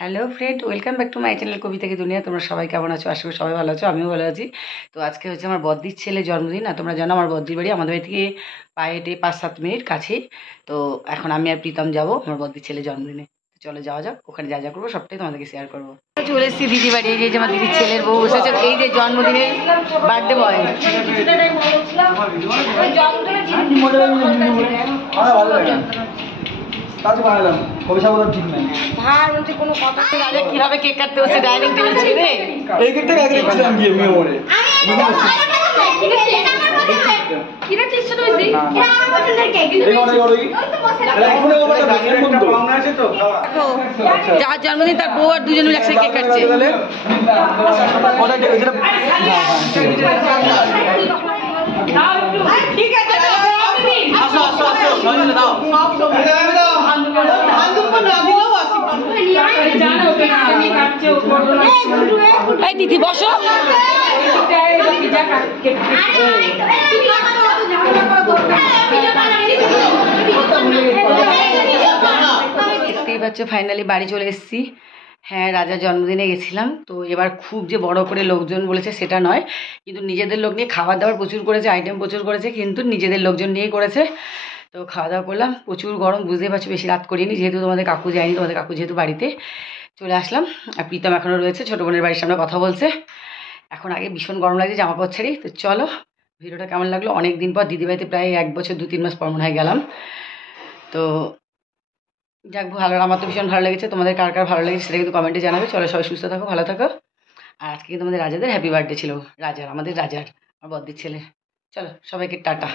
Hello friend, welcome back to my channel Kabita কি দুনিয়া। তোমরা সবাই কেমন আছো? আশা করি সবাই ভালো আছো, আমিও ভালো আছি। তো আজকে হচ্ছে আমার বদ্দির ছেলে জন্মদিন। আর তোমরা জানো আমার বদ্দির বাড়ি আমাদের বাড়ি থেকে পায়ে হেঁটে 5-7 মিনিট কাছেই। তো এখন আমি আর প্রীতম যাবো আমার বদ্দির ছেলে জন্মদিনে। চলো যাওয়া যাক, ওখানে যা যা করবো সবটাই তোমাদেরকে শেয়ার করবো। চলে এসেছি দিদি বাড়ি। এই যে আমার দিদির ছেলের বউ এসেছে, এই যে জন্মদিনের বার্থডে বয়। কিভাবে কেক কাটতে হচ্ছে ডাইনিং টেবিল ছেড়ে যার জন্মদিন তার বউ আর দুজন মিলে একসাথে কেক কাটছে। ঠিক আছে দিদি বসো। দেখতেই পাচ্ছ ফাইনালি বাড়ি চলে এসেছি। হ্যাঁ, রাজার জন্মদিনে গেছিলাম। তো এবার খুব যে বড় করে লোকজন বলেছে সেটা নয়, কিন্তু নিজেদের লোক নিয়ে খাবার দাবার প্রচুর করেছে, আইটেম প্রচুর করেছে, কিন্তু নিজেদের লোকজন নিয়েই করেছে। তো খাওয়া দাওয়া করলাম। প্রচুর গরম, বুঝতেই পারছো, বেশি রাত করিনি, যেহেতু তোমাদের কাকু যায়নি, তোমাদের কাকু যেহেতু বাড়িতে। চলে আসলাম। আর প্রীতম এখনও রয়েছে, ছোটো বোনের বাড়ির সামনে কথা বলছে। এখন আগে ভীষণ গরম লাগছে, জামা কাপড় ছেড়েই। তো চলো, ভিডিওটা কেমন লাগলো। অনেক দিন পর দিদিবাড়িতে প্রায় 1 বছর 2-3 মাস পর মনে হয় গেলাম। তো যাক, ভালো, আমার তো ভীষণ ভালো লেগেছে। তোমাদের কার কার ভালো লেগেছে সেটা কিন্তু কমেন্টে জানাবে। চলো, সবাই সুস্থ থাকো, ভালো থাকো। আর আজকে কিন্তু আমাদের রাজাদের হ্যাপি বার্থডে ছিল। আমাদের রাজার, আমার বদ্দির ছেলে। চলো, সবাইকে টাটা।